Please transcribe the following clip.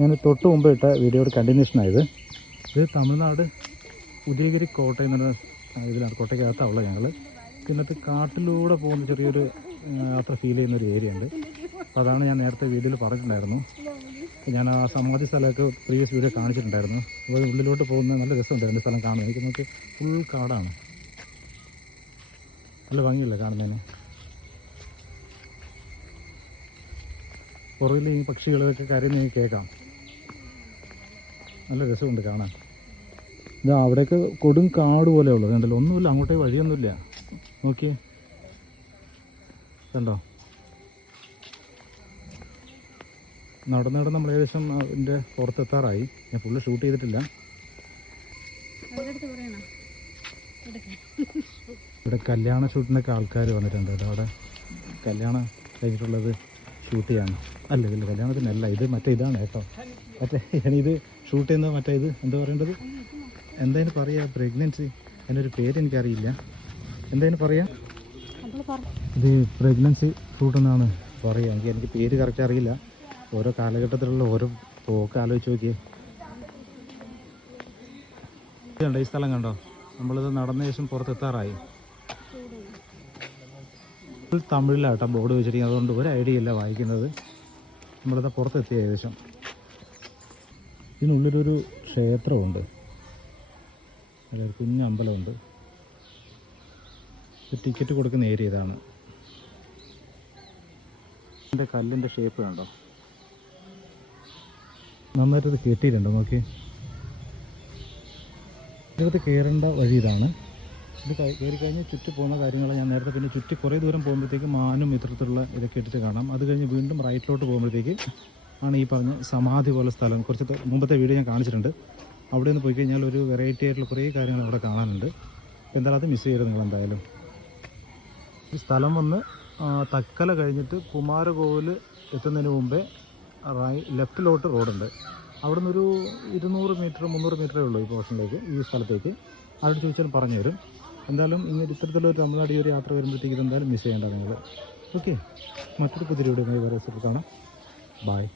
ഞാൻ തൊട്ട് മുമ്പ് ഇട്ട വീഡിയോയുടെ കണ്ടിന്യൂഷനായത്. ഇത് തമിഴ്നാട് ഉദയഗിരി കോട്ടയം എന്ന ഇതിലാണ്, കോട്ടയ്ക്കകത്താണുള്ളത് ഞങ്ങൾ. എന്നിട്ട് കാട്ടിലൂടെ പോകുന്ന ചെറിയൊരു യാത്ര ഫീൽ ചെയ്യുന്നൊരു ഏരിയ ഉണ്ട്. അപ്പോൾ അതാണ് ഞാൻ നേരത്തെ വീഡിയോയിൽ പറഞ്ഞിട്ടുണ്ടായിരുന്നു. ഞാൻ ആ സമാധി സ്ഥലമൊക്കെ പ്രീവിയസ് വീഡിയോ കാണിച്ചിട്ടുണ്ടായിരുന്നു. അപ്പോൾ ഉള്ളിലോട്ട് പോകുന്ന നല്ല രസമുണ്ട് എൻ്റെ സ്ഥലം കാണുന്നത്. എനിക്ക് നമുക്ക് ഫുൾ കാടാണ്, നല്ല ഭംഗിയല്ലേ കാണുന്നതിന്. പുറകിൽ ഈ പക്ഷികളൊക്കെ കരയുന്ന കേൾക്കാം, നല്ല രസമുണ്ട് കാണാൻ. ഇതാ അവിടെയൊക്കെ കൊടും കാട് പോലെ ഉള്ളത് കണ്ടല്ലോ, ഒന്നുമില്ല, അങ്ങോട്ടേക്ക് വഴിയൊന്നുമില്ല. നോക്കിയേ, കണ്ടോ? നടന്ന് നമ്മൾ ഏകദേശം അതിൻ്റെ പുറത്തെത്താറായി. ഞാൻ ഫുള്ള് ഷൂട്ട് ചെയ്തിട്ടില്ല. ഇവിടെ കല്യാണ ഷൂട്ടിനൊക്കെ ആൾക്കാർ വന്നിട്ടുണ്ട് കേട്ടോ. അവിടെ കല്യാണം കഴിഞ്ഞിട്ടുള്ളത് ഷൂട്ട് ചെയ്യാണ്. അല്ല ഇതില്ല, കല്യാണത്തിനല്ല, ഇത് മറ്റേ ഇതാണ് കേട്ടോ. മറ്റേ ഇത് ഷൂട്ട് ചെയ്യുന്നത് മറ്റേ ഇത് എന്താ പറയേണ്ടത്, എന്തായാലും പറയുക, പ്രഗ്നൻസി, അതിനൊരു പേരെനിക്കറിയില്ല, എന്തായാലും പറയാം. ഇത് പ്രഗ്നൻസി ഷൂട്ട് എന്നാണ് പറയുക. എനിക്ക് പേര് കറക്റ്റ് അറിയില്ല. ഓരോ കാലഘട്ടത്തിലുള്ള ഓരോ പോക്ക് ആലോചിച്ച് നോക്കിയേ. കണ്ടോ ഈ സ്ഥലം കണ്ടോ? നമ്മളിത് നടന്ന ശേഷം പുറത്തെത്താറായി. തമിഴിലാട്ടോ ബോർഡ് വെച്ചിരിക്കുന്നത്, അതുകൊണ്ട് ഒരു ഐഡിയ ഇല്ല വായിക്കുന്നത്. നമ്മളിത് പുറത്തെത്തിയ ഏകദേശം. ഇതിനുള്ളിലൊരു ക്ഷേത്രമുണ്ട്, അതൊരു കുഞ്ഞ് അമ്പലമുണ്ട്. ടിക്കറ്റ് കൊടുക്കുന്ന ഏരിയ ഇതാണ്. ഇതിൻ്റെ കല്ലിൻ്റെ ഷേപ്പ് കണ്ടോ, നന്നായിട്ടത് കെട്ടിയിട്ടുണ്ടോ നോക്കി. ഇതിനകത്ത് കയറേണ്ട വഴി ഇതാണ്. ഇത് കയറി കഴിഞ്ഞ് ചുറ്റി പോകുന്ന കാര്യങ്ങൾ ഞാൻ നേരത്തെ പിന്നെ ചുറ്റി കുറേ ദൂരം പോകുമ്പോഴത്തേക്ക് മാനും ഇത്തരത്തിലുള്ള ഇതൊക്കെ ഇട്ടിട്ട് കാണാം. അത് കഴിഞ്ഞ് വീണ്ടും റൈറ്റിലോട്ട് പോകുമ്പോഴത്തേക്ക് ആണ് ഈ പറഞ്ഞ സമാധി പോലെ സ്ഥലം. കുറച്ച് മുമ്പത്തെ വീഡിയോ ഞാൻ കാണിച്ചിട്ടുണ്ട്. അവിടെ നിന്ന് പോയി കഴിഞ്ഞാൽ ഒരു വെറൈറ്റി ആയിട്ടുള്ള കുറേ കാര്യങ്ങൾ അവിടെ കാണാനുണ്ട്. എന്തായാലും അത് മിസ് ചെയ്യരുത് നിങ്ങൾ എന്തായാലും. ഈ സ്ഥലം വന്ന് തക്കല കഴിഞ്ഞിട്ട് കുമാരകോവിൽ എത്തുന്നതിന് മുമ്പേ ലെഫ്റ്റിലോട്ട് റോഡുണ്ട്. അവിടെ നിന്നൊരു 200 മീറ്റർ 300 മീറ്ററേ ഉള്ളൂ ഈ പോർഷനിലേക്ക്, ഈ സ്ഥലത്തേക്ക്. അവിടെ ചോദിച്ചാൽ പറഞ്ഞു തരും. എന്തായാലും ഇങ്ങനെ ഇത്തരത്തിലൊരു തമിഴ്നാട് ഒരു യാത്ര വരുമ്പോഴത്തേക്ക് ഇതെന്തായാലും മിസ് ചെയ്യേണ്ട നിങ്ങൾ. ഓക്കെ, മറ്റൊരു പുതിയ വീഡിയോ വേറെ കാണാം. ബായ്.